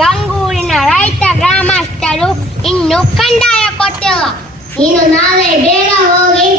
ಗಂಗೂರಿನ ರೈತ ಗ್ರಾಮಸ್ಥರು ಇನ್ನು ಕಂದಾಯ ಕೊಟ್ಟಿಲ್ಲ. ನೀನು ನಾಳೆ ಬೇಗ ಹೋಗಿ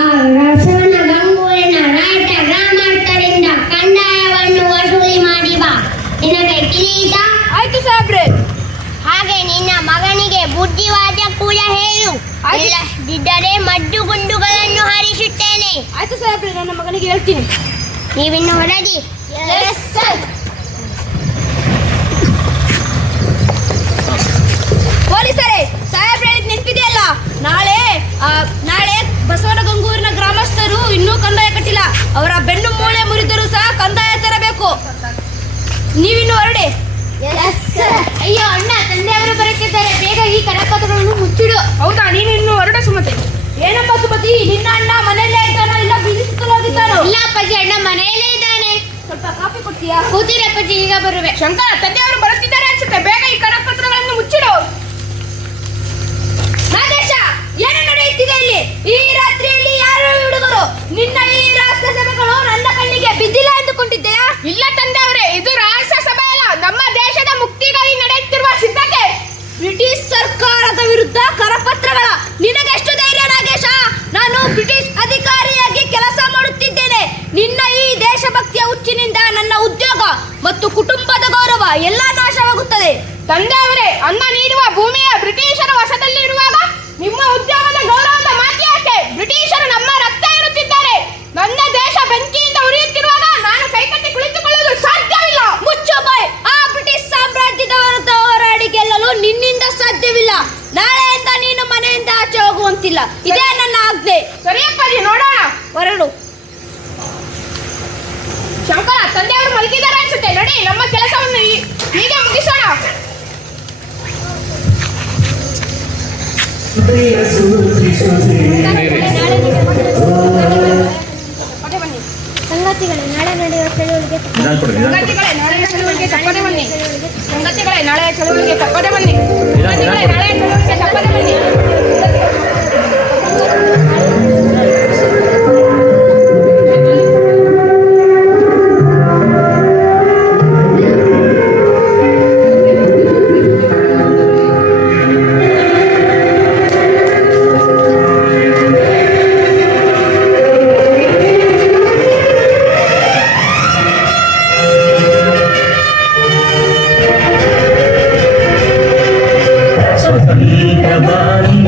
ಆ ಬಸವನ ಗಂಗೂರಿನ ರೈತ ಗ್ರಾಮಸ್ಥರಿಂದ ಕಂದಾಯವನ್ನು ವಸೂಲಿ ಮಾಡಿ ಬಾ. ನಿನಗೆ ತಿಳಿಯಿತಾ? ಆಯ್ತು ಸಾಬ್ರೆ. ಹಾಗೆ ನಿನ್ನ ಮಗನಿಗೆ ಬುದ್ಧಿವಾದ ಕೂಡ ಹೇಳು, ಇಲ್ಲದಿದ್ದರೆ ಮದ್ದು ಗುಂಡುಗಳನ್ನು ಹಾರಿಸುತ್ತೇನೆ. ಆಯ್ತು ಸಾಬ್ರೆ, ನನ್ನ ಮಗನಿಗೆ ಹೇಳ್ತೀನಿ. ನೀವಿನ್ನು ಹೊರಡಿ. ಪೊಲೀಸರೇ, ಸಾಹೇಬ್ರೆ ನೆನಪಿದೆಯಲ್ಲ, ನಾಳೆ ನಾಳೆ ಬಸವನ ಗಂಗೂರಿನ ಗ್ರಾಮಸ್ಥರು ಇನ್ನೂ ಕಂದಾಯ ಕಟ್ಟಿಲ್ಲ. ಅವರ ಬೆನ್ನು ಮೂಳೆ ಮುರಿದರೂ ಸಹ ಕಂದಾಯ ತರಬೇಕು. ನೀವಿನ್ನು ಹೊರಡಿ. ಅಯ್ಯೋ ಅಣ್ಣ, ತಂದೆಯವರು ಬರುತ್ತಿದ್ದಾರೆ, ಬೇಗ ಈ ಕರಪತ್ರಗಳನ್ನು ಮುಚ್ಚಿಡು. ಹೌದಾ, ನೀನು ಇನ್ನು ಹೊರಡ ಸುಮತಿ. ಏನಪ್ಪ ಸುಮತಿ, ನಿನ್ನ ಅಣ್ಣ ಮನೆಯಲ್ಲೇ ಇದ್ದಾನೋ ಇಲ್ಲ ಬೀದಿ ಸುತ್ತಲೂ ಹೋಗಿದ್ದಾನೋ? ಇಲ್ಲ ಅಪ್ಪಾಜಿ, ಅಣ್ಣ ಮನೆಯಲ್ಲೇ ಇದ್ದಾನೆ. ಸ್ವಲ್ಪ ಕಾಫಿ ಕೊಡ್ತೀಯಾ? ಕೂತಿರಿ ಅಪ್ಪಾಜಿ, ಈಗ ಬರುವೆ. ಶಂಕರ, ತಂದೆಯವರು ಬರುತ್ತಿದ್ದಾರೆ ಅನ್ಸುತ್ತೆ, ಬೇಗ ಈ ಕರಪತ್ರಗಳನ್ನು ಮುಚ್ಚಿಡು. ನಾಗೇಶ, ಏನು ನಡೆಯುತ್ತಿದೆ ಇಲ್ಲಿ? ಈ ರಾತ್ರಿಯಲ್ಲಿ ಯಾರು ಹುಡುಗರು? ನಿನ್ನ ಈ ರಹಸ್ಯ ಸಭೆಗಳು ನನ್ನ ಕಣ್ಣಿಗೆ ಬಿದ್ದಿಲ್ಲ ಎಂದುಕೊಂಡಿದ್ದೆಯಾ? ಇಲ್ಲ ತಂದೆಯವರೇ, ಇದು ರಹಸ್ಯ ಸಭೆ ಅಲ್ಲ, ನಮ್ಮ ದೇಶದ ಮುಕ್ತಿಗಾಗಿ ನಡೆಯುತ್ತಿರುವ ಸಿದ್ಧತೆ. ಬ್ರಿಟಿಷ್ ಸರ್ಕಾರದ ವಿರುದ್ಧ ಕರಪತ್ರಗಳ. ನಿನಗೆಷ್ಟು ಧೈರ್ಯ ನಾಗೇಶ? ನಾನು ಬ್ರಿಟಿಷ್ ಅಧಿಕಾರಿಯಾಗಿ ಕೆಲಸ ಮಾಡುತ್ತಿದ್ದೇನೆ. ನಿನ್ನ ಈ ದೇಶಭಕ್ತಿಯ ಹುಚ್ಚಿನಿಂದ ನನ್ನ ಉದ್ಯೋಗ ಮತ್ತು ಕುಟುಂಬದ ಗೌರವ ಎಲ್ಲ ನಾಶವಾಗುತ್ತದೆ. ತಂದೆಯವರೇ, ಅನ್ನ ನೀಡುವ ಭೂಮಿಯ ಬ್ರಿಟಿಷರ ವಶದಲ್ಲಿರುವಾಗ ನಿಮ್ಮ ಉದ್ಯೋಗದ ಗೌರವದ ಮಾತು ಯಾಕೆ? ಬ್ರಿಟಿಷರು ನಮ್ಮ ರಕ್ತ ಇರುತ್ತಿದ್ದಾರೆ. ನನ್ನ ದೇಶ ಬೆಂಕಿಯಿಂದ ಉರಿಯುತ್ತಿರುವಾಗ ನಾನು ಕೈಕಟ್ಟಿ ಕುಳಿತುಕೊಳ್ಳಲು ಸಾಧ್ಯವಿಲ್ಲ. ಮುಚ್ಚು ಬಾಯ್. ಆ ಬ್ರಿಟಿಷ್ ಸಾಮ್ರಾಜ್ಯದ ವಿರುದ್ಧ ಹೋರಾಡಿ ಗೆಲ್ಲಲು ನಿನ್ನಿಂದ ಸಾಧ್ಯವಿಲ್ಲ. ನಾಳೆಯಿಂದ ನೀನು ಮನೆಯಿಂದ ಆಚೆ ಹೋಗುವಂತಿಲ್ಲ. ಇದೇ ನನ್ನ ಆಜ್ಞೆ. ಸರಿಯಪ್ಪಾಜಿ, ನೋಡೋಣ. ಹೊರಡು. ಶಂಕರ, ತಂದೆಯವರು ಮಲಗಿದ್ದಾರೆ ಅನ್ಸುತ್ತೆ, ನಡಿ ನಮ್ಮ ಕೆಲಸವನ್ನು ಹೀಗೆ ಮುಗಿಸೋಣ. ಸಂಗತಿಗಳೇ, ನಾಳೆ ನಡೆಯುವ ಚಳುವಳಿಗೆ ತಪ್ಪದೆ ಬನ್ನಿ. ಸಂಗತಿಗಳೇ, ನಾಳೆ ಚಳುವಳಿಗೆ ತಪ್ಪದೆ ಬನ್ನಿ. ಸಂಗತಿಗಳೇ, ನಾಳೆ ಚಳುವಳಿಗೆ ತಪ್ಪದೆ ಬನ್ನಿ. ಸ್ವತಂತ್ರ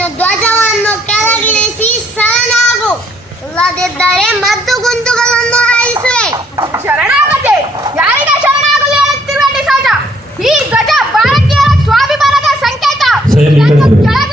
ನೀನು ಧ್ವಜವನ್ನು ಕೆಳಗಿಳಿಸಿ ಶರಣಾಗು, ಇಲ್ಲದಿದ್ದರೆ ಮದ್ದು ಗುಂಡುಗಳನ್ನು ಹಾಯಿಸುವೆ. ಶರಣಾಗತೆ? ಯಾರಿಗೆ ಶರಣಾಗಲು ಹೇಳುತ್ತಿರುವ ನಿಸಾಜ? ಈ ಧ್ವಜ ಭಾರತೀಯರ ಸ್ವಾಭಿಮಾನದ ಸಂಕೇತ. ಇದನ್ನು ಕೆಳಗೆ